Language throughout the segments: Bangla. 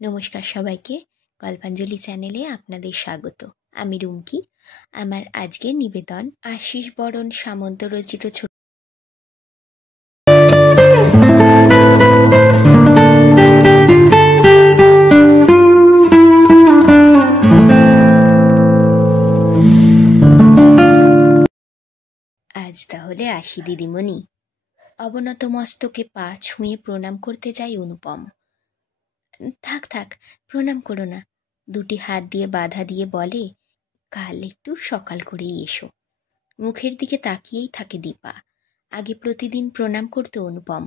নমস্কার সবাইকে। গল্পাঞ্জলি চ্যানেলে আপনাদের স্বাগত। আমি রুমকি। আমার আজকের নিবেদন আশিস বরণ সামন্ত রচিত আজ তাহলে আসি দিদিমণি। অবনত মস্তকে পা ছুঁয়ে প্রণাম করতে যাই অনুপম। থাক থাক, প্রণাম করো না। দুটি হাত দিয়ে বাধা দিয়ে বলে, কাল একটু সকাল করেই এসো। মুখের দিকে তাকিয়েই থাকে দীপা। আগে প্রতিদিন প্রণাম করত অনুপম,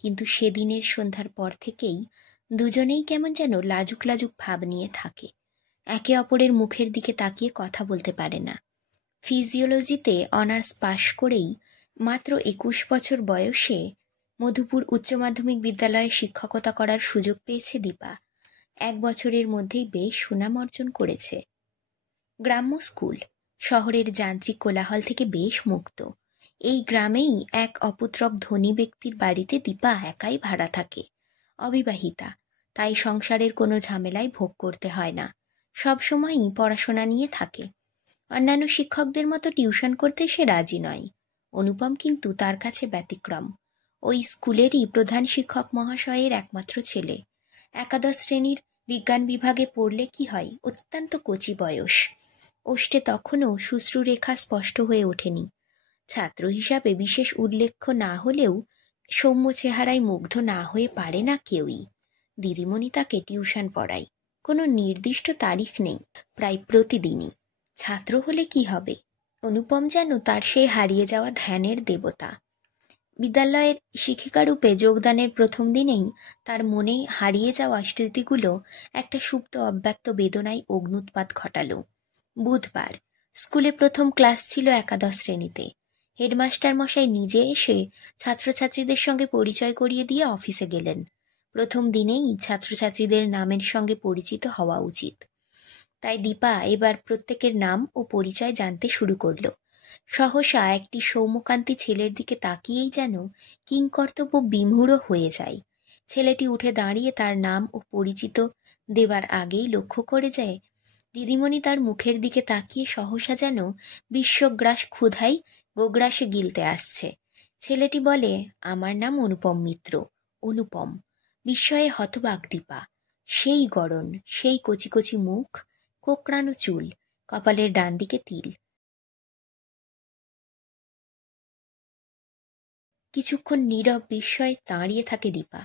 কিন্তু সেদিনের সন্ধ্যার পর থেকেই দুজনেই কেমন যেন লাজুক লাজুক ভাব নিয়ে থাকে। একে অপরের মুখের দিকে তাকিয়ে কথা বলতে পারে না। ফিজিওলজিতে অনার্স পাশ করেই মাত্র 21 বছর বয়সে মধুপুর উচ্চ মাধ্যমিক বিদ্যালয়ে শিক্ষকতা করার সুযোগ পেয়েছে দীপা। 1 বছরের মধ্যেই বেশ সুনাম অর্জন করেছে। গ্রাম্য স্কুল, শহরের যান্ত্রিক কোলাহল থেকে বেশ মুক্ত। এই গ্রামেই এক অপুত্রক ধনী ব্যক্তির বাড়িতে দীপা একাই ভাড়া থাকে। অবিবাহিতা, তাই সংসারের কোনো ঝামেলায় ভোগ করতে হয় না। সবসময়ই পড়াশোনা নিয়ে থাকে। অন্যান্য শিক্ষকদের মতো টিউশন করতে সে রাজি নয়। অনুপম কিন্তু তার কাছে ব্যতিক্রম। ওই স্কুলেরই প্রধান শিক্ষক মহাশয়ের একমাত্র ছেলে। একাদশ শ্রেণীর বিজ্ঞান বিভাগে পড়লে কি হয়, অত্যন্ত কচি বয়স। ওষ্ঠে তখনও শুশ্রুরেখা স্পষ্ট হয়ে ওঠেনি। ছাত্র হিসাবে বিশেষ উল্লেখ্য না হলেও সৌম্য চেহারায় মুগ্ধ না হয়ে পারে না কেউই। দিদিমণি তাকে টিউশন পড়ায়। কোনো নির্দিষ্ট তারিখ নেই, প্রায় প্রতিদিনই। ছাত্র হলে কি হবে, অনুপম যেন তার সেই হারিয়ে যাওয়া ধ্যানের দেবতা। বিদ্যালয়ের শিক্ষিকারূপে যোগদানের প্রথম দিনেই তার মনে হারিয়ে যাওয়া স্মৃতিগুলো একটা সুপ্ত অব্যক্ত বেদনায় অগ্ন্যুৎপাত ঘটাল। বুধবার স্কুলে প্রথম ক্লাস ছিল একাদশ শ্রেণীতে। হেডমাস্টার মশাই নিজে এসে ছাত্রছাত্রীদের সঙ্গে পরিচয় করিয়ে দিয়ে অফিসে গেলেন। প্রথম দিনেই ছাত্রছাত্রীদের নামের সঙ্গে পরিচিত হওয়া উচিত, তাই দীপা এবার প্রত্যেকের নাম ও পরিচয় জানতে শুরু করল। সহসা একটি সৌম্যকান্তি ছেলের দিকে তাকিয়েই যেন কিংকর্তব্য বিমূঢ় হয়ে যায়। ছেলেটি উঠে দাঁড়িয়ে তার নাম ও পরিচিত দেবার আগেই লক্ষ্য করে যায় দিদিমণি তার মুখের দিকে তাকিয়ে সহসা যেন বিশ্বগ্রাস ক্ষুধাই গোগ্রাসে গিলতে আসছে। ছেলেটি বলে, আমার নাম অনুপম মিত্র। অনুপম। বিস্ময়ে হতবাক দীপা। সেই গড়ন, সেই কচি কচি মুখ, কোঁকড়ানো চুল, কপালের ডান দিকে তিল। কিছুক্ষণ নীরব বিস্ময়ে দাঁড়িয়ে থাকে দীপা।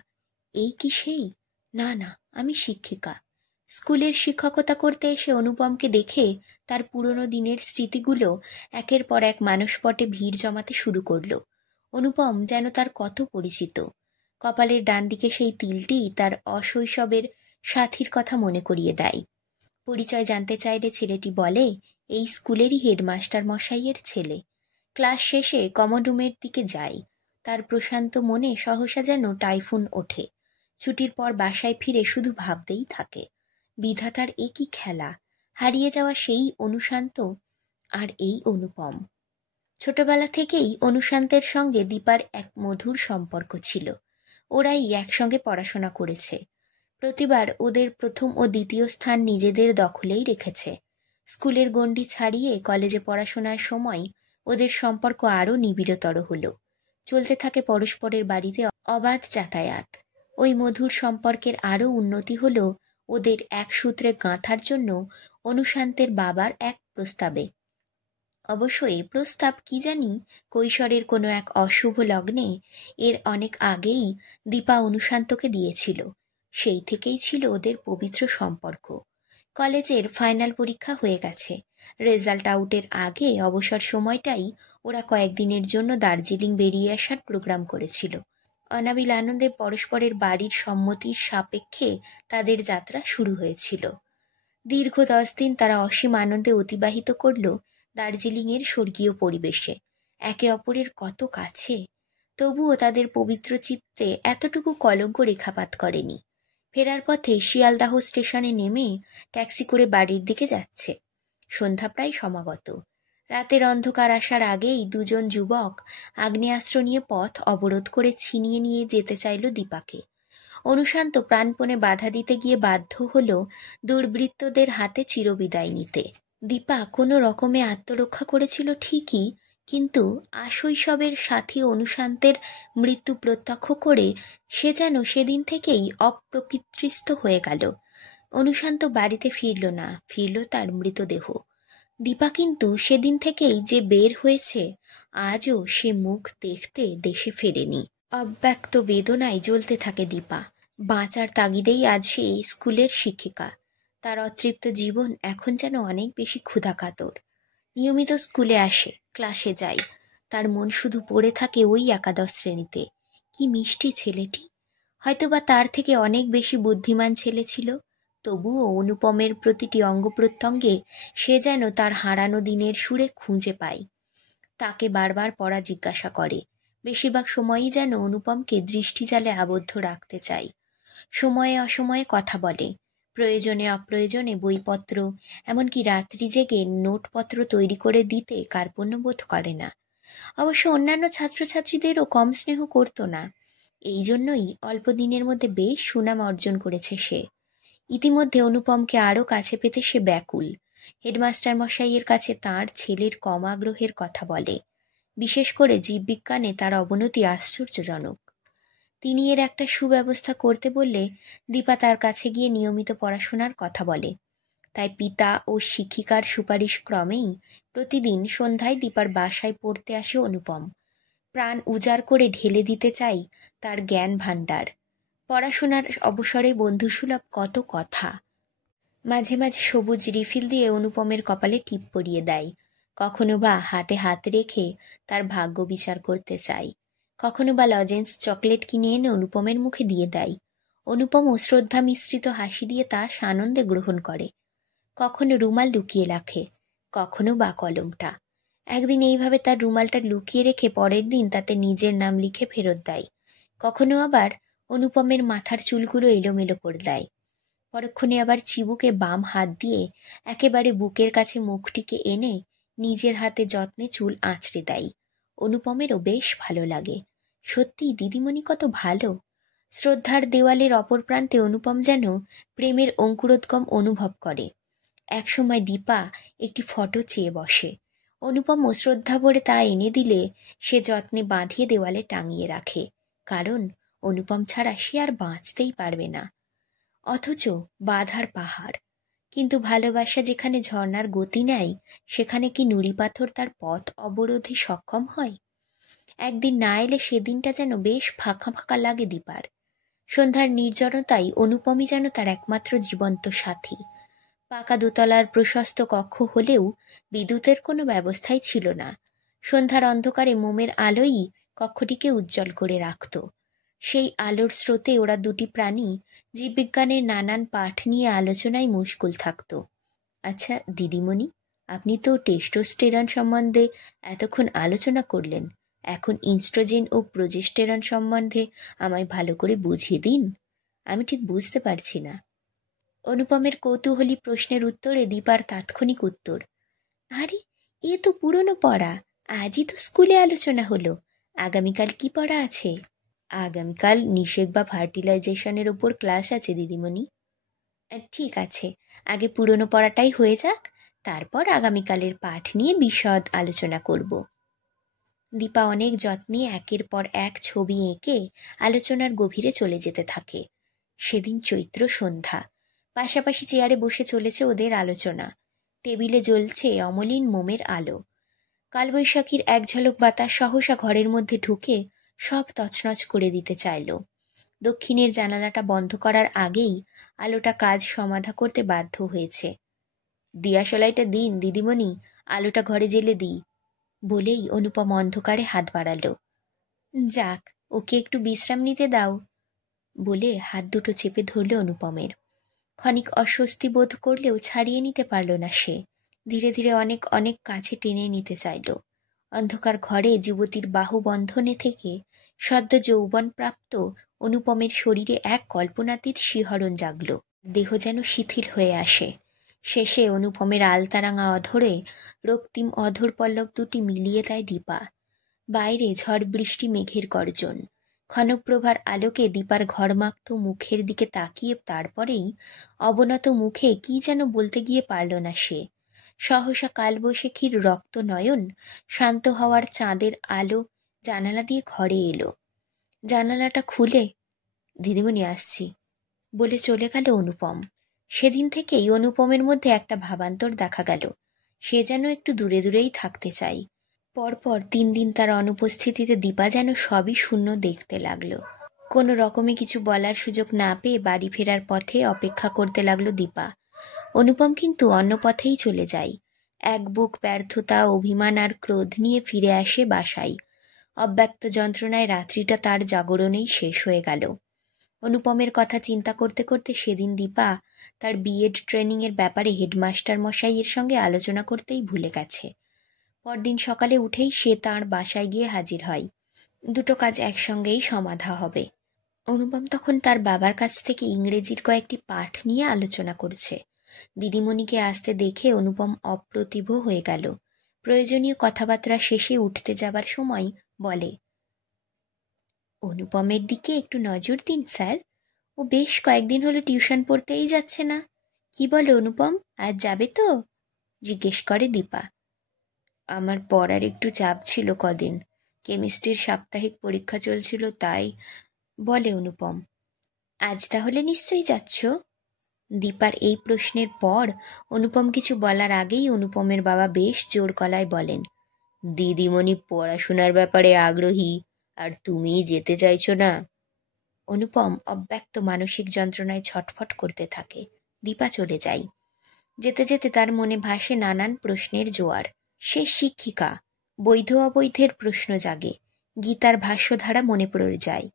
এই কি সেই? না না, আমি শিক্ষিকা। স্কুলের শিক্ষকতা করতে এসে অনুপমকে দেখে তার পুরনো দিনের স্মৃতিগুলো একের পর এক মানসপটে ভিড় জমাতে শুরু করলো। অনুপম যেন তার কত পরিচিত। কপালের ডান দিকে সেই তিলটি তার অশৈশবের সাথীর কথা মনে করিয়ে দেয়। পরিচয় জানতে চাইলে ছেলেটি বলে, এই স্কুলেরই হেডমাস্টার মশাইয়ের ছেলে। ক্লাস শেষে কমন রুমের দিকে যায়। তার প্রশান্ত মনে সহসা যেন টাইফুন ওঠে। ছুটির পর বাসায় ফিরে শুধু ভাবতেই থাকে, বিধাতার এ কি খেলা! হারিয়ে যাওয়া সেই অনুশান্ত আর এই অনুপম। ছোটবেলা থেকেই অনুশান্তের সঙ্গে দীপার এক মধুর সম্পর্ক ছিল। ওরাই একসঙ্গে পড়াশোনা করেছে। প্রতিবার ওদের প্রথম ও দ্বিতীয় স্থান নিজেদের দখলেই রেখেছে। স্কুলের গণ্ডি ছাড়িয়ে কলেজে পড়াশোনার সময় ওদের সম্পর্ক আরও নিবিড়তর হলো। চলতে থাকে পরস্পরের বাড়িতে অবাধ যাতায়াত। ওই মধুর সম্পর্কের আরও উন্নতি হলো ওদের এক সূত্রে গাঁথার জন্য অনুশান্তের বাবার এক প্রস্তাবে। অবশ্য এ প্রস্তাব কি জানি কৈশোরের কোনো এক অশুভ লগ্নে এর অনেক আগেই দীপা অনুশান্তকে দিয়েছিল। সেই থেকেই ছিল ওদের পবিত্র সম্পর্ক। কলেজের ফাইনাল পরীক্ষা হয়ে গেছে। রেজাল্ট আউটের আগে অবসর সময়টাই ওরা কয়েকদিনের জন্য দার্জিলিং বেরিয়ে আসার প্রোগ্রাম করেছিল। অনাবিল আনন্দে পরস্পরের বাড়ির সম্মতির সাপেক্ষে তাদের যাত্রা শুরু হয়েছিল। দীর্ঘ 10 দিন তারা অসীম আনন্দে অতিবাহিত করল দার্জিলিংয়ের স্বর্গীয় পরিবেশে। একে অপরের কত কাছে, তবুও তাদের পবিত্র চিত্তে এতটুকু কলঙ্ক রেখাপাত করেনি। ফেরার পথে শিয়ালদাহ স্টেশনে নেমে ট্যাক্সি করে বাড়ির দিকে যাচ্ছে। সন্ধ্যা প্রায় সমাগত। রাতের অন্ধকার আসার আগেই দুজন যুবক আগ্নেয়াস্ত্র নিয়ে পথ অবরোধ করে ছিনিয়ে নিয়ে যেতে চাইল দীপাকে। অনুশান্ত প্রাণপণে বাধা দিতে গিয়ে বাধ্য হল দুর্বৃত্তদের হাতে চিরবিদায় নিতে। দীপা কোনো রকমে আত্মরক্ষা করেছিল ঠিকই, কিন্তু আশৈশবের সাথী অনুশান্তের মৃত্যু প্রত্যক্ষ করে সে যেন সেদিন থেকেই অপ্রকৃতিস্থ হয়ে গেল। অনুশান্ত বাড়িতে ফিরল না, ফিরল তার মৃতদেহ। দীপা কিন্তু সেদিন থেকেই যে বের হয়েছে, আজও সে মুখ দেখতে দেশে ফেরেনি। অব্যক্ত বেদনায় জ্বলতে থাকে দীপা। বাঁচার তাগিদেই আজ সে স্কুলের শিক্ষিকা। তার অতৃপ্ত জীবন এখন যেন অনেক বেশি ক্ষুধাকাতর। নিয়মিত স্কুলে আসে, ক্লাসে যায়, তার মন শুধু পড়ে থাকে ওই একাদশ শ্রেণীতে। কি মিষ্টি ছেলেটি! হয়তোবা তার থেকে অনেক বেশি বুদ্ধিমান ছেলে ছিল, তবুও অনুপমের প্রতিটি অঙ্গ প্রত্যঙ্গে সে যেন তার হারানো দিনের সুরে খুঁজে পায়। তাকে বারবার পড়া জিজ্ঞাসা করে, বেশিরভাগ সময়ই যেন অনুপমকে দৃষ্টিজালে আবদ্ধ রাখতে চায়। সময়ে অসময়ে কথা বলে, প্রয়োজনে অপ্রয়োজনে বইপত্র, এমনকি রাত্রি জেগে নোটপত্র তৈরি করে দিতে কার্পণ্যবোধ করে না। অবশ্য অন্যান্য ছাত্রছাত্রীদেরও কম স্নেহ করত না। এই জন্যই অল্প দিনের মধ্যে বেশ সুনাম অর্জন করেছে সে। ইতিমধ্যে অনুপমকে আরও কাছে পেতে সে ব্যাকুল। হেডমাস্টার মশাইয়ের কাছে তার ছেলের কম আগ্রহের কথা বলে। বিশেষ করে জীববিজ্ঞানে তার অবনতি আশ্চর্যজনক। তিনি এর একটা সুব্যবস্থা করতে বললে দীপা তার কাছে গিয়ে নিয়মিত পড়াশোনার কথা বলে। তাই পিতা ও শিক্ষিকার সুপারিশ ক্রমেই প্রতিদিন সন্ধ্যায় দীপার বাসায় পড়তে আসে অনুপম। প্রাণ উজাড় করে ঢেলে দিতে চাই তার জ্ঞান ভাণ্ডার। পড়াশোনার অবসরে বন্ধুসুলভ কত কথা। মাঝে মাঝে সবুজ রিফিল দিয়ে অনুপমের কপালে টিপ পরিয়ে দেয়। কখনো বা হাতে হাত রেখে তার ভাগ্য বিচার করতে চায়। কখনো বা লজেন্স চকলেট কিনে এনে অনুপমের মুখে দিয়ে দেয়। অনুপমও শ্রদ্ধা মিশ্রিত হাসি দিয়ে তা সানন্দে গ্রহণ করে। কখনো রুমাল লুকিয়ে রাখে, কখনো বা কলমটা। একদিন এইভাবে তার রুমালটা লুকিয়ে রেখে পরের দিন তাতে নিজের নাম লিখে ফেরত দেয়। কখনো আবার অনুপমের মাথার চুলগুলো এলোমেলো করে দেয়। পরক্ষণে আবার চিবুকে বাম হাত দিয়ে একেবারে বুকের কাছে মুখটিকে এনে নিজের হাতে যত্নে চুল আঁচড়ে দেয়। অনুপমেরও বেশ ভালো লাগে। সত্যি দিদিমণি কত ভালো। শ্রদ্ধার দেওয়ালের অপর প্রান্তে অনুপম যেন প্রেমের অঙ্কুরোদ্গম অনুভব করে। একসময় দীপা একটি ফটো চেয়ে বসে। অনুপমও শ্রদ্ধা ভরে তা এনে দিলে সে যত্নে বাঁধিয়ে দেওয়ালে টাঙিয়ে রাখে, কারণ অনুপম ছাড়া সে আর বাঁচতেই পারবে না। অথচ বাধার পাহাড়। কিন্তু ভালোবাসা যেখানে ঝর্ণার গতি নেয়, সেখানে কি নুড়ি পাথর তার পথ অবরোধে সক্ষম হয়? একদিন না এলে সেদিনটা যেন বেশ ফাঁকা ফাঁকা লাগে দীপার। সন্ধ্যার নির্জনতাই অনুপমই যেন তার একমাত্র জীবন্ত সাথী। পাকা দোতলার প্রশস্ত কক্ষ হলেও বিদ্যুতের কোনো ব্যবস্থাই ছিল না। সন্ধ্যার অন্ধকারে মোমের আলোই কক্ষটিকে উজ্জ্বল করে রাখত। সেই আলোর স্রোতে ওরা দুটি প্রাণী জীববিজ্ঞানের নানান পাঠ নিয়ে আলোচনায় মুশগুল থাকত। আচ্ছা দিদিমণি, আপনি তো টেস্টোস্টেরন সম্বন্ধে এতক্ষণ আলোচনা করলেন, এখন ইনস্ট্রোজেন ও প্রোজেস্টেরন সম্বন্ধে আমায় ভালো করে বুঝিয়ে দিন। আমি ঠিক বুঝতে পারছি না। অনুপমের কৌতূহলী প্রশ্নের উত্তরে দীপার তাৎক্ষণিক উত্তর, আরে এ তো পুরনো পড়া, আজই তো স্কুলে আলোচনা হলো। আগামীকাল কি পড়া আছে? আগামীকাল নিষেক বা ফার্টিলাইজেশনের ওপর ক্লাস আছে দিদিমণি। ঠিক আছে, আগে পুরনো পড়াটাই হয়ে যাক, তারপর আগামীকালের পাঠ নিয়ে বিশদ আলোচনা করব। দীপা অনেক যত্নে একের পর এক ছবি এঁকে আলোচনার গভীরে চলে যেতে থাকে। সেদিন চৈত্র সন্ধ্যা। পাশাপাশি চেয়ারে বসে চলেছে ওদের আলোচনা। টেবিলে জ্বলছে অমলিন মোমের আলো। কালবৈশাখীর এক ঝলক বাতাস সহসা ঘরের মধ্যে ঢুকে সব তছনছ করে দিতে চাইল। দক্ষিণের জানালাটা বন্ধ করার আগেই আলোটা কাজ সমাধা করতে বাধ্য হয়েছে। দিয়াশলাইটা দিন দিদিমণি, আলোটা ঘরে জেলে দিই, বলেই অনুপম অন্ধকারে হাত বাড়াল। যাক, ওকে একটু বিশ্রাম নিতে দাও, বলে হাত দুটো চেপে ধরল অনুপমের। ক্ষণিক অস্বস্তি বোধ করলেও ছাড়িয়ে নিতে পারল না সে। ধীরে ধীরে অনেক অনেক কাছে টেনে নিতে চাইল। অন্ধকার ঘরে যুবতীর বাহু বন্ধনে থেকে সদ্য যৌবন প্রাপ্ত অনুপমের শরীরে এক কল্পনাতীত শিহরণ জাগল। দেহ যেন শিথিল হয়ে আসে। শেষে অনুপমের আলতারাঙা অধরে রক্তিম অধর পল্লব দুটি মিলিয়ে দেয় দীপা। বাইরে ঝড় বৃষ্টি মেঘের গর্জন। ক্ষণপ্রভার আলোকে দীপার ঘরমাক্ত মুখের দিকে তাকিয়ে তারপরেই অবনত মুখে কি যেন বলতে গিয়ে পারল না সে। সহসা কালবৈশাখীর রক্ত নয়ন শান্ত হওয়ার চাঁদের আলো জানালা দিয়ে ঘরে এলো। জানালাটা খুলে দিদিমণি আসছি বলে চলে গেল অনুপম। সেদিন থেকেই অনুপমের মধ্যে একটা ভাবান্তর দেখা গেল। সে যেন একটু দূরে দূরেই থাকতে চাই। পরপর 3 দিন তার অনুপস্থিতিতে দীপা যেন সবই শূন্য দেখতে লাগলো। কোনো রকমে কিছু বলার সুযোগ না পেয়ে বাড়ি ফেরার পথে অপেক্ষা করতে লাগলো দীপা। অনুপম কিন্তু অন্য পথেই চলে যায়। এক বুক ব্যর্থতা, অভিমান আর ক্রোধ নিয়ে ফিরে আসে বাসায়। অব্যক্ত যন্ত্রণায় রাত্রিটা তার জাগরণেই শেষ হয়ে গেল। অনুপমের কথা চিন্তা করতে করতে সেদিন দীপা তার বিএড ট্রেনিংয়ের ব্যাপারে হেডমাস্টার মশাইয়ের সঙ্গে আলোচনা করতেই ভুলে গেছে। পরদিন সকালে উঠেই সে তাঁর বাসায় গিয়ে হাজির হয়। দুটো কাজ একসঙ্গেই সমাধা হবে। অনুপম তখন তার বাবার কাছ থেকে ইংরেজির কয়েকটি পাঠ নিয়ে আলোচনা করছে। দিদিমণিকে আসতে দেখে অনুপম অপ্রতিভ হয়ে গেল। প্রয়োজনীয় কথাবার্তা শেষে উঠতে যাবার সময় বলে, অনুপমের দিকে একটু নজর দিন স্যার, ও বেশ কয়েকদিন হলো টিউশন পড়তেই যাচ্ছে না। কি বলো অনুপম, আজ যাবে তো? জিজ্ঞেস করে দীপা। আমার পড়ার একটু চাপ ছিল কদিন, কেমিস্ট্রির সাপ্তাহিক পরীক্ষা চলছিল তাই, বলে অনুপম। আজ তাহলে নিশ্চয়ই যাচ্ছ? দীপার এই প্রশ্নের পর অনুপম কিছু বলার আগেই অনুপমের বাবা বেশ জোর গলায় বলেন, দিদিমণি পড়াশোনার ব্যাপারে আগ্রহী আর তুমি যেতে চাইছো না। অনুপম অব্যক্ত মানসিক যন্ত্রণায় ছটফট করতে থাকে। দীপা চলে যায়। যেতে যেতে তার মনে ভাসে নানান প্রশ্নের জোয়ার। সে শিক্ষিকা, বৈধ অবৈধের প্রশ্ন জাগে। গীতার ভাষ্যধারা মনে পড়ে যায়।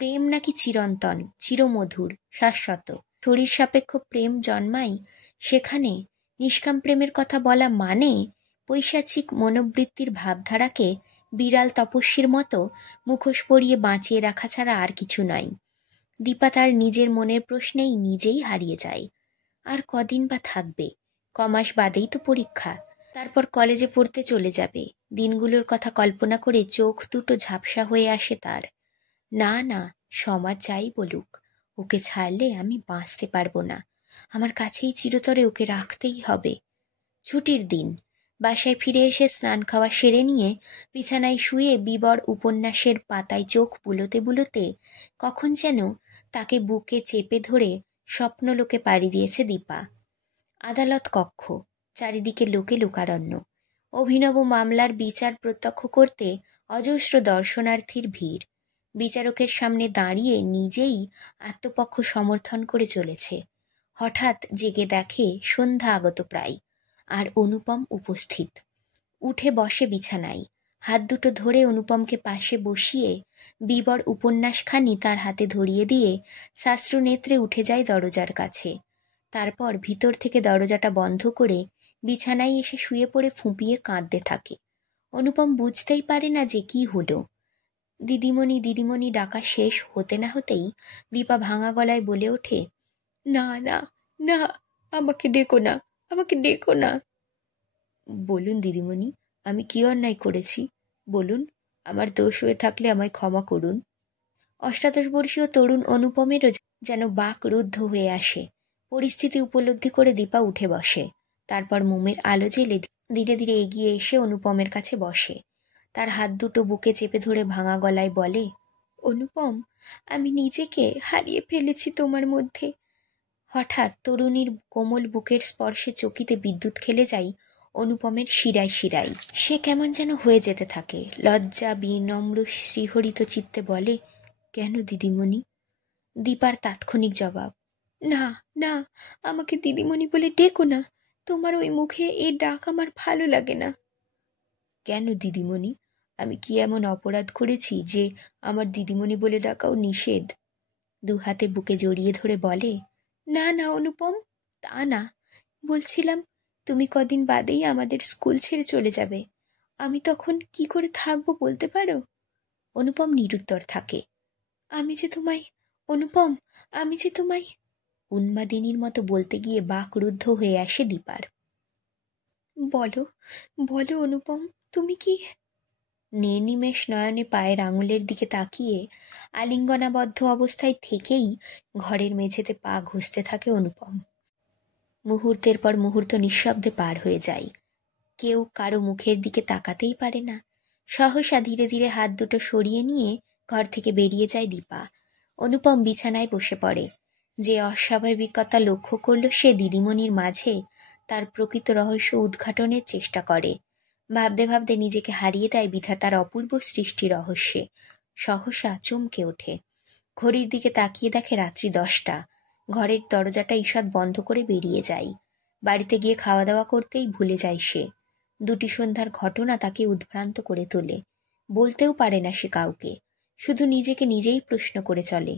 প্রেম নাকি চিরন্তন, চিরমধুর, শাশ্বত। শরীর সাপেক্ষ প্রেম জন্মায় সেখানে। নিষ্কাম প্রেমের কথা বলা মানে পৈশাচিক মনোবৃত্তির ভাবধারাকে বিড়াল তপস্বীর মতো মুখোশ পরিয়ে বাঁচিয়ে রাখা ছাড়া আর কিছু নয়। দীপা তার নিজের মনের প্রশ্নেই নিজেই হারিয়ে যায়। আর কদিন বা থাকবে? কমাস বাদেই তো পরীক্ষা। তারপর কলেজে পড়তে চলে যাবে। দিনগুলোর কথা কল্পনা করে চোখ দুটো ঝাপসা হয়ে আসে তার। না না, সমাজ যাই বলুক, ওকে ছাড়লে আমি বাঁচতে পারবো না। আমার কাছেই চিরতরে ওকে রাখতেই হবে। ছুটির দিন। বাসায় ফিরে এসে স্নান খাওয়া সেরে নিয়ে বিছানায় শুয়ে বিবর উপন্যাসের পাতায় চোখ বুলোতে বুলোতে কখন যেন তাকে বুকে চেপে ধরে স্বপ্নলোকে পাড়ি দিয়েছে দীপা। আদালত কক্ষ, চারিদিকে লোকে লোকারণ্য। অভিনব মামলার বিচার প্রত্যক্ষ করতে অজস্র দর্শনার্থীর ভিড়। বিচারকের সামনে দাঁড়িয়ে নিজেই আত্মপক্ষ সমর্থন করে চলেছে। হঠাৎ জেগে দেখে সন্ধ্যা আগত প্রায়, আর অনুপম উপস্থিত। উঠে বসে বিছানায়, হাত দুটো ধরে অনুপমকে পাশে বসিয়ে বিবর উপন্যাসখানি তার হাতে ধরিয়ে দিয়ে সাশ্রু নেত্রে উঠে যায় দরজার কাছে। তারপর ভিতর থেকে দরজাটা বন্ধ করে বিছানায় এসে শুয়ে পড়ে ফুঁপিয়ে কাঁদতে থাকে। অনুপম বুঝতেই পারে না যে কি হলো। দিদিমণি দিদিমণি ডাকা শেষ হতে না হতেই দীপা ভাঙা গলায় বলে ওঠে, না না না, আমাকে ডেকো না, আমাকে ডেকো না। বলুন দিদিমণি, আমি কি অন্যায় করেছি বলুন, আমার দোষ হয়ে থাকলে আমায় ক্ষমা করুন। 28 বর্ষীয় তরুণ অনুপমেরও যেন বাক রুদ্ধ হয়ে আসে। পরিস্থিতি উপলব্ধি করে দীপা উঠে বসে। তারপর মোমের আলো জেলে ধীরে ধীরে এগিয়ে এসে অনুপমের কাছে বসে। তার হাত দুটো বুকে চেপে ধরে ভাঙা গলায় বলে, অনুপম, আমি নিজেকে হারিয়ে ফেলেছি তোমার মধ্যে। হঠাৎ তরুণীর কোমল বুকের স্পর্শে চকিতে বিদ্যুৎ খেলে যায় অনুপমের শিরায় শিরায়। সে কেমন যেন হয়ে যেতে থাকে। লজ্জা বিনম্র শ্রীহরিত চিত্তে বলে, কেন দিদিমণি? দীপার তাৎক্ষণিক জবাব, না না, আমাকে দিদিমণি বলে ডেকো না। তোমার ওই মুখে এ ডাক আমার ভালো লাগে না। কেন দিদিমণি? আমি কি এমন অপরাধ করেছি যে আমার দিদিমণি বলে ডাকাও নিষেধ? দু হাতে বুকে জড়িয়ে ধরে বলে, না না অনুপম, তা না। বলছিলাম, তুমি কদিন বাদেই আমাদের স্কুল ছেড়ে চলে যাবে। আমি তখন কি করে থাকবো বলতে পারো? অনুপম নিরুত্তর থাকে। আমি যে তোমায়, অনুপম, আমি যে তোমায়, উন্মাদিনীর মতো বলতে গিয়ে বাকরুদ্ধ হয়ে আসে দীপার। বলো বলো অনুপম, তুমি কি? নির্নিমেষ নয়নে পায়ের আঙুলের দিকে তাকিয়ে আলিঙ্গনাবদ্ধ অবস্থায় থেকেই ঘরের মেঝেতে পা ঘষতে থাকে অনুপম। মুহূর্তের পর মুহূর্ত নিঃশব্দে পার হয়ে যায়। কেউ কারো মুখের দিকে তাকাতেই পারে না। সহসা ধীরে ধীরে হাত দুটো সরিয়ে নিয়ে ঘর থেকে বেরিয়ে যায় দীপা। অনুপম বিছানায় বসে পড়ে। যে অস্বাভাবিকতা লক্ষ্য করল সে দিদিমণির মাঝে তার প্রকৃত রহস্য উদ্ঘাটনের চেষ্টা করে। ভাবতে ভাবতে নিজেকে হারিয়ে দেয় বিধাতার অপূর্ব সৃষ্টি রহস্যে। সহসা চমকে ওঠে। ঘড়ির দিকে তাকিয়ে দেখে রাত্রি 10টা। ঘরের দরজাটা ঈষৎ বন্ধ করে বেরিয়ে যায়। বাড়িতে গিয়ে খাওয়া দাওয়া করতেই ভুলে যায় সে। দুটি সন্ধ্যার ঘটনা তাকে উদ্ভ্রান্ত করে তোলে। বলতেও পারে না সে কাউকে, শুধু নিজেকে নিজেই প্রশ্ন করে চলে,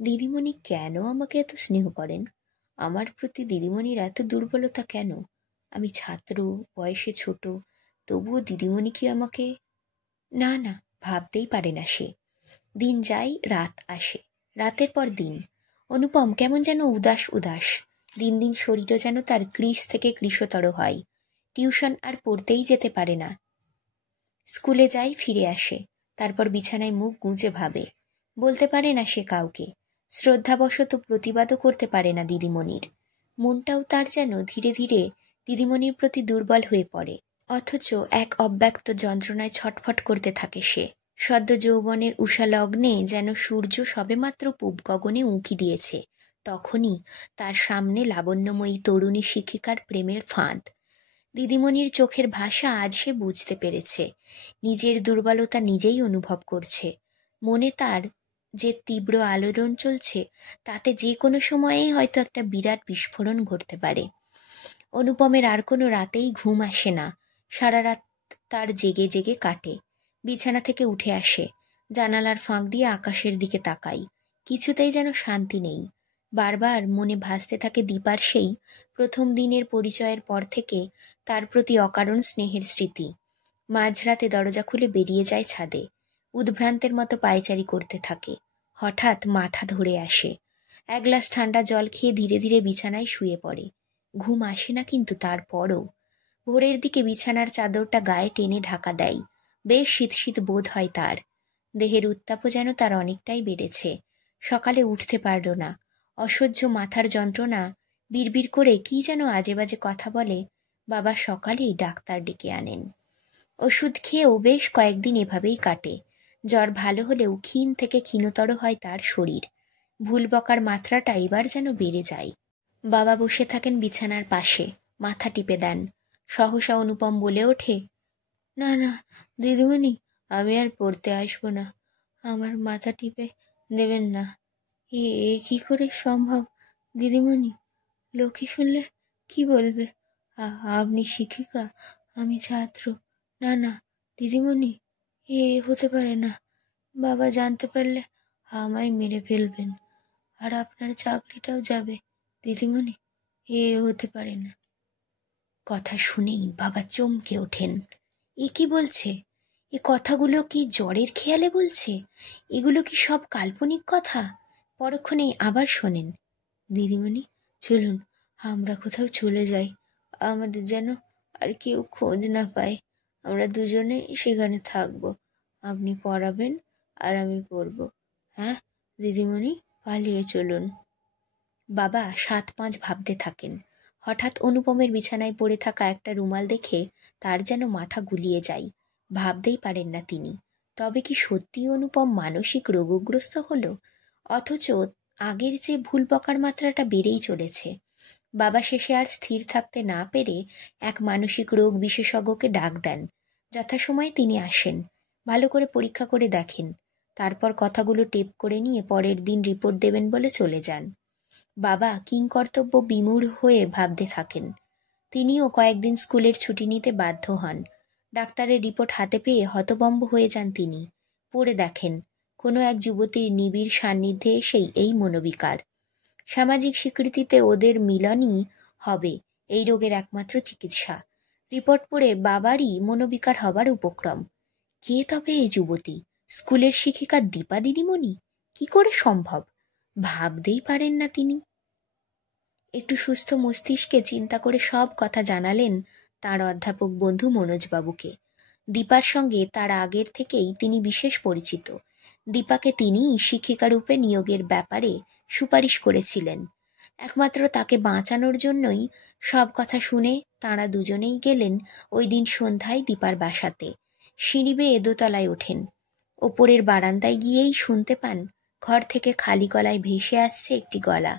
দিদিমণি কেন আমাকে এত স্নেহ করেন? আমার প্রতি দিদিমণির এত দুর্বলতা কেন? আমি ছাত্র, বয়সে ছোট, তবুও দিদিমণি কি আমাকে... না না, ভাবতেই পারে না সে। দিন যায়, রাত আসে, রাতের পর দিন। অনুপম কেমন যেন উদাস উদাস। দিন দিন শরীরও যেন তার কৃশ থেকে কৃশতর হয়। টিউশন আর পড়তেই যেতে পারে না। স্কুলে যায়, ফিরে আসে, তারপর বিছানায় মুখ গুঁজে ভাবে। বলতে পারে না সে কাউকে। শ্রদ্ধাবশত প্রতিবাদও করতে পারে না দিদিমণির। মনটাও তার যেন ধীরে ধীরে দিদিমণির প্রতি দুর্বল হয়ে পড়ে। অথচ এক অব্যক্ত যন্ত্রণায় ছটফট করতে থাকে সে। সদ্য যৌবনের উষা লগ্নে যেন সূর্য সবেমাত্র পূব গগনে উঁকি দিয়েছে, তখনই তার সামনে লাবণ্যময়ী তরুণী শিক্ষিকার প্রেমের ফাঁদ। দিদিমণির চোখের ভাষা আজ সে বুঝতে পেরেছে। নিজের দুর্বলতা নিজেই অনুভব করছে। মনে তার যে তীব্র আলোড়ন চলছে, তাতে যে কোনো সময়েই হয়তো একটা বিরাট বিস্ফোরণ ঘটতে পারে। অনুপমের আর কোনো রাতেই ঘুম আসে না। সারা রাত তার জেগে জেগে কাটে। বিছানা থেকে উঠে আসে, জানালার ফাঁক দিয়ে আকাশের দিকে তাকাই। কিছুতেই যেন শান্তি নেই। বারবার মনে ভাসতে থাকে দীপার সেই প্রথম দিনের পরিচয়ের পর থেকে তার প্রতি অকারণ স্নেহের স্মৃতি। মাঝরাতে দরজা খুলে বেরিয়ে যায় ছাদে। উদ্ভ্রান্তের মতো পায়চারি করতে থাকে। হঠাৎ মাথা ধরে আসে। এক গ্লাস ঠান্ডা জল খেয়ে ধীরে ধীরে বিছানায় শুয়ে পড়ে। ঘুম আসে না, কিন্তু তারপরও ভোরের দিকে বিছানার চাদরটা গায়ে টেনে ঢাকা দেয়। বেশ শীত শীত বোধ হয় তার। দেহের উত্তাপও যেন তার অনেকটাই বেড়েছে। সকালে উঠতে পারল না। অসহ্য মাথার যন্ত্রণা। বিড়বিড় করে কি যেন আজে বাজে কথা বলে। বাবা সকালেই ডাক্তার ডেকে আনেন। ওষুধ খেয়েও বেশ কয়েকদিন এভাবেই কাটে। জ্বর ভালো হলেও ক্ষীণ থেকে ক্ষীণতর হয় তার শরীর। ভুল বকার মাত্রাটা এবার যেন বেড়ে যায়। বাবা বসে থাকেন বিছানার পাশে, মাথা টিপে দেন। সহসা অনুপম বলে ওঠে, না না দিদিমণি, আমি আর পড়তে আসবো না। আমার মাথা টিপে দেবেন না। এ কি করে সম্ভব দিদিমণি? লোকে শুনলে কি বলবে? আপনি শিক্ষিকা, আমি ছাত্র। না না দিদিমণি, এ হতে পারে না। বাবা জানতে পারলে আমায় মেরে ফেলবেন, আর আপনার চাকরিটাও যাবে। দিদিমণি, এ হতে পারে না। কথা শুনেই বাবা চমকে ওঠেন। এ কি বলছে? এ কথাগুলো কি জ্বরের খেয়ালে বলছে? এগুলো কি সব কাল্পনিক কথা? পরক্ষণেই আবার শোনেন, দিদিমণি চলুন, আমরা কোথাও চলে যাই। আমাদের যেন আর কেউ খোঁজ না পায়। আমরা দুজনে সেখানে থাকবো। আপনি পড়াবেন আর আমি পড়ব। হ্যাঁ দিদিমণি, পালিয়ে চলুন। বাবা 7-5 ভাবতে থাকেন। হঠাৎ অনুপমের বিছানায় পড়ে থাকা একটা রুমাল দেখে তার যেন মাথা গুলিয়ে যায়। ভাবতেই পারেন না তিনি, তবে কি সত্যি অনুপম মানসিক রোগগ্রস্ত হলো? অথচ আগের যে ভুল বকার মাত্রাটা বেড়েই চলেছে। বাবা শেষে আর স্থির থাকতে না পেরে এক মানসিক রোগ বিশেষজ্ঞকে ডাক দেন। যথাসময়ে তিনি আসেন, ভালো করে পরীক্ষা করে দেখেন, তারপর কথাগুলো টেপ করে নিয়ে পরের দিন রিপোর্ট দেবেন বলে চলে যান। বাবা কিংকর্তব্য বিমূঢ় হয়ে ভাবতে থাকেন। তিনিও কয়েকদিন স্কুলের ছুটি নিতে বাধ্য হন। ডাক্তারের রিপোর্ট হাতে পেয়ে হতভম্ব হয়ে যান তিনি। পড়ে দেখেন, কোনো এক যুবতীর নিবিড় সান্নিধ্যে এসেই এই মনোবিকার। সামাজিক স্বীকৃতিতে ওদের মিলনই হবে এই রোগের একমাত্র চিকিৎসা। রিপোর্ট পড়ে বাবারই মনোবিকার হবার উপক্রম। কে তবে এই যুবতী? স্কুলের শিক্ষিকা দীপা দিদিমণি? কি করে সম্ভব? ভাবতেই পারেন না তিনি। একটু সুস্থ মস্তিষ্কে চিন্তা করে সব কথা জানালেন তার অধ্যাপক বন্ধু মনোজবাবুকে। দীপার সঙ্গে তার আগের থেকেই তিনি বিশেষ পরিচিত। দীপাকে তিনি শিক্ষিকা রূপে নিয়োগের ব্যাপারে সুপারিশ করেছিলেন। একমাত্র তাকে বাঁচানোর জন্যই সব কথা শুনে তাঁরা দুজনেই গেলেন ওই দিন সন্ধ্যায় দীপার বাসাতে। সিঁড়ি বেয়ে দোতলায় ওঠেন। ওপরের বারান্দায় গিয়েই শুনতে পান ঘর থেকে খালি গলায় ভেসে আসছে একটি গলা,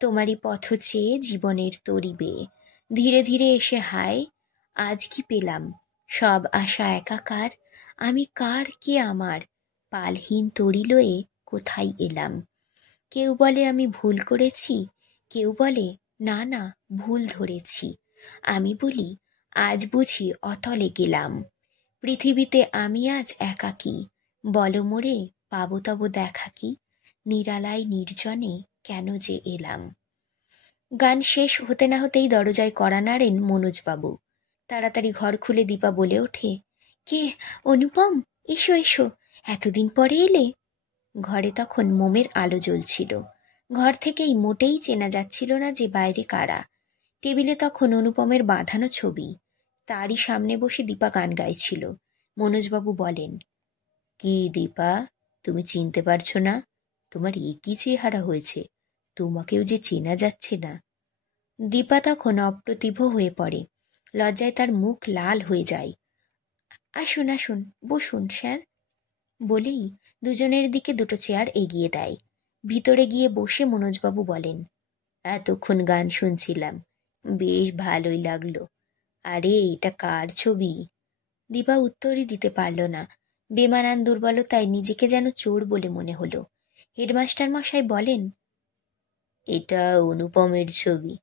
তোমারই পথ চেয়ে জীবনের তরি বেয়ে। ধীরে ধীরে এসে হায়, আজ কি পেলাম, সব আশা একাকার, আমি কার কে আমার, পালহীন তরি লয়ে কোথায় এলাম। কেউ বলে আমি ভুল করেছি, কেউ বলে না না ভুল ধরেছি, আমি বলি আজ বুঝি অতলে গেলাম। পৃথিবীতে আমি আজ একাকী, বলো মোরে পাবো তব দেখা কি, নিরালায় নির্জনে কেন যে এলাম। গান শেষ হতে না হতেই দরজায় কড়া নাড়েন মনোজবাবু। তাড়াতাড়ি ঘর খুলে দীপা বলে ওঠে, কে? অনুপম, এসো এসো, এতদিন পরে এলে। ঘরে তখন মোমের আলো জ্বলছিল। ঘর থেকেই মোটেই চেনা যাচ্ছিল না যে বাইরে কারা। টেবিলে তখন অনুপমের বাঁধানো ছবি, তারই সামনে বসে দীপা গান গাইছিল। মনোজবাবু বলেন, কি দীপা, তুমি চিনতে পারছো না? তোমার একই চেহারা হয়েছে, তোমাকেও যে চেনা যাচ্ছে না। দীপা তখন অপ্রতিভ হয়ে পড়ে, লজ্জায় তার মুখ লাল হয়ে যায়। আসুন আসুন, বসুন স্যার, বলেই দুজনের দিকে দুটো চেয়ার এগিয়ে দেয়। ভিতরে গিয়ে বসে মনোজবাবু বলেন, এতক্ষণ গান শুনছিলাম, বেশ ভালোই লাগলো। আরে এটা কার ছবি? দীপা উত্তরই দিতে পারল না। বেমানান দুর্বলতায় নিজেকে যেন চোর বলে মনে হলো। হেডমাস্টার মশাই বলেন, এটা অনুপমের ছবি।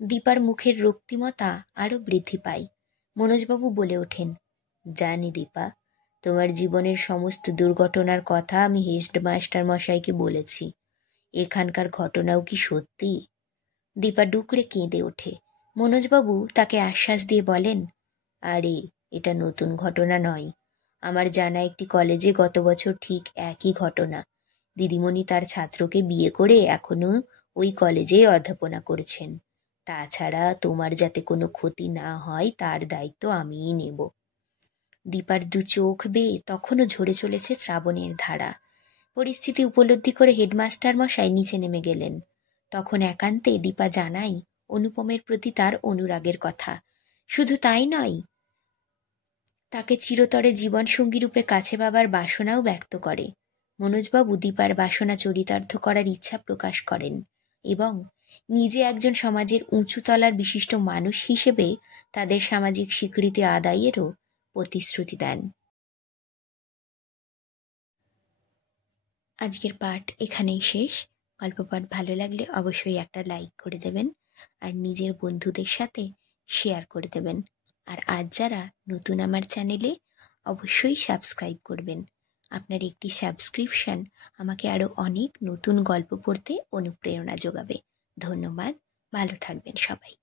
দীপার মুখের রক্তিমতা আরো বৃদ্ধি পায়। মনোজবাবু বলে ওঠেন, জানি দীপা, তোমার জীবনের সমস্ত দুর্ঘটনার কথা আমি হেডমাস্টার মশাইকে বলেছি। এখানকার ঘটনাও কি সত্যি? দীপা ডুকরে কেঁদে ওঠে। মনোজবাবু তাকে আশ্বাস দিয়ে বলেন, আরে এটা নতুন ঘটনা নয়। আমার জানা একটি কলেজে গত বছর ঠিক একই ঘটনা। দিদিমণি তার ছাত্রকে বিয়ে করে এখনো ওই কলেজেই অধ্যাপনা করছেন। তাছাড়া তোমার যাতে কোনো ক্ষতি না হয় তার দায়িত্ব আমিই নেব। দীপার দু চোখ বেয়ে তখনও ঝরে চলেছে শ্রাবণের ধারা। পরিস্থিতি উপলব্ধি করে হেডমাস্টার মশাই নিচে নেমে গেলেন। তখন একান্তে দীপা জানাই অনুপমের প্রতি তার অনুরাগের কথা। শুধু তাই নয়, তাকে চিরতরে জীবনসঙ্গী রূপে কাছে পাবার বাসনাও ব্যক্ত করে। মনোজবাবু দীপার বাসনা চরিতার্থ করার ইচ্ছা প্রকাশ করেন এবং নিজে একজন সমাজের উঁচু তলার বিশিষ্ট মানুষ হিসেবে তাদের সামাজিক স্বীকৃতি আদায়েরও প্রতিশ্রুতি দেন। আজকের পাঠ এখানেই শেষ। গল্প পাঠ ভালো লাগলে অবশ্যই একটা লাইক করে দেবেন আর নিজের বন্ধুদের সাথে শেয়ার করে দেবেন। আর আজ যারা নতুন আমার চ্যানেলে, অবশ্যই সাবস্ক্রাইব করবেন। আপনার একটি সাবস্ক্রিপশন আমাকে আরও অনেক নতুন গল্প পড়তে অনুপ্রেরণা যোগাবে। ধন্যবাদ, ভালো থাকবেন সবাই।